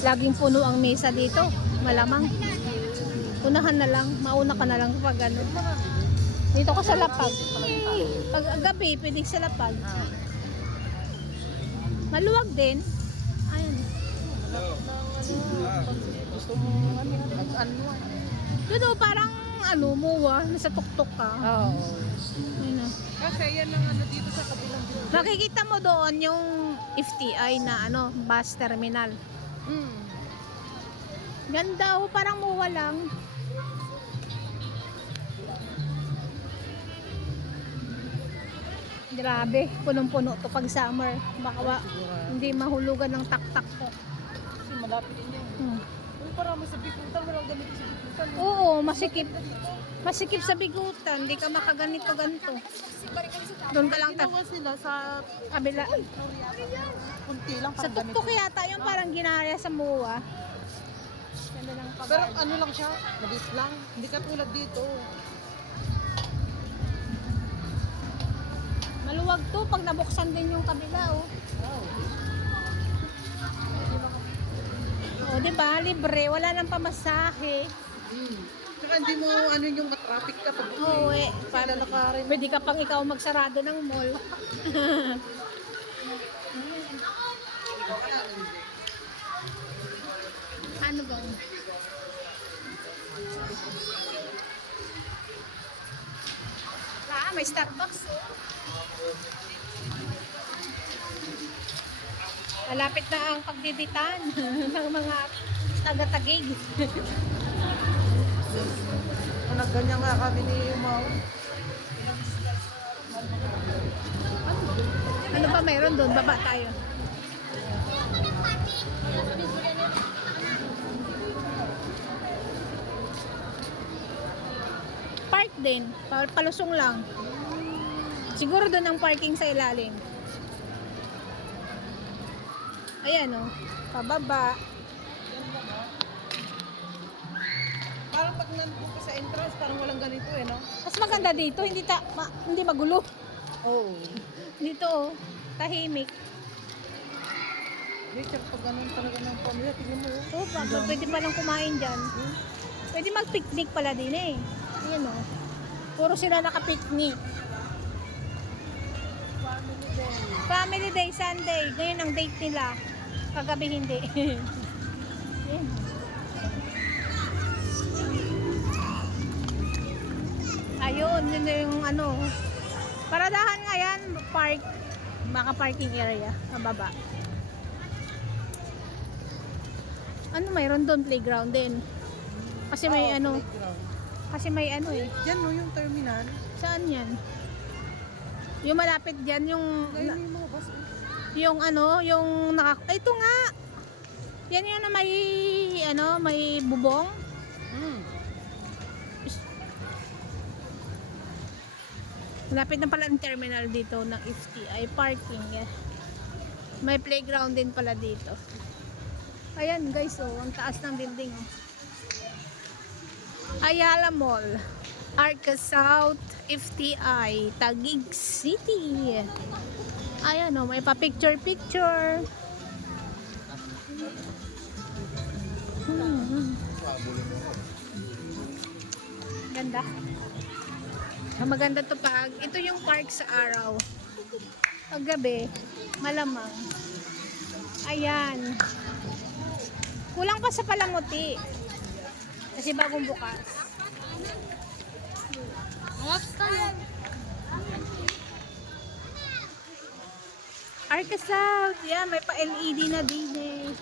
Laging puno ang mesa dito. Malamang. Unahan na lang. Mauna ka na lang pag ano. Dito ko sa lapag. Pag gabi, pwede sa lapag. Maluwag din. Ayan. Gusto mo mag-ano? Yun o, parang ano mo nasa tuktok ka. Oo. Ayun o. Kasi yan ang ano dito sa kabilang building. Nakikita mo doon yung FTI na ano, bus terminal. Ganda o, parang muwa lang. Grabe, punong-puno to pag summer. Baka hindi mahulugan ng taktak ko. Kasi malapit din yan. Uy, parang sa bikutan, walang ganito sa bikutan. Oo, masikip. Masikip sa bigutan, hindi ka makaganito ganito. Doon ka lang Ginawa sila sa kabila. kunti lang. Sa Parang ganito. tuktok yata yung parang ginaya sa muwa. Ganda ng Pero ano lang siya, maliit lang. Hindi ka tulad dito. Maluwag to pag nabuksan din yung kabila oh. Oh, di ba? Libre, wala nang pamasahe. Saka hindi mo ano yung matraffic ka pag Oo, eh. para lakarin. Pwede ka pang ikaw magsarado ng mall. Ano bang? May Starbucks oh. Malapit na ang pagbibitan ng mga taga-tagig. Ganyan nga kami ni Mau. Ano ba mayroon doon? Baba tayo. Park din. Palusong lang. Siguro doon ang parking sa ilalim. Ayan o. Pababa. Parang pag nandun ka sa entrance, parang walang ganito eh, no? Mas maganda dito. Hindi magulo. Oo. Dito o. Tahimik. Richard, pag ganun talaga ng pamilya, tingin mo. Oh, pwede palang kumain dyan. Pwede mag-picnic pala din eh. Ayan o. Puro sila naka-picnic. Family Day, Sunday. Ngayon ang date nila. Kagabi hindi. Ayan. Ayun, yun yung ano. Paradahan nga yan, park. Baka parking area. Mababa. Ano mayroon doon? Playground din. Kasi may ano. Kasi may ano eh. Yan no, yung terminal. Saan yan? Yung malapit dyan, yung... Ngayon yung mga bus. Yung ano, yung Ay, ito nga! Yan yung na may... Ano, may bubong. Malapit na pala ang terminal dito ng FTI parking. May playground din pala dito. Ayan guys, oh, ang taas ng building. Oh. Ayala Mall, Arca South, FTI, Taguig City. Ayan o, may pa-picture-picture. Ganda. Maganda to pag, ito yung park sa araw. Pag gabi, malamang. Ayan. Kulang pa sa Palamuti. Kasi bagong bukas. Arca South. Yan, may pa-LED na din eh.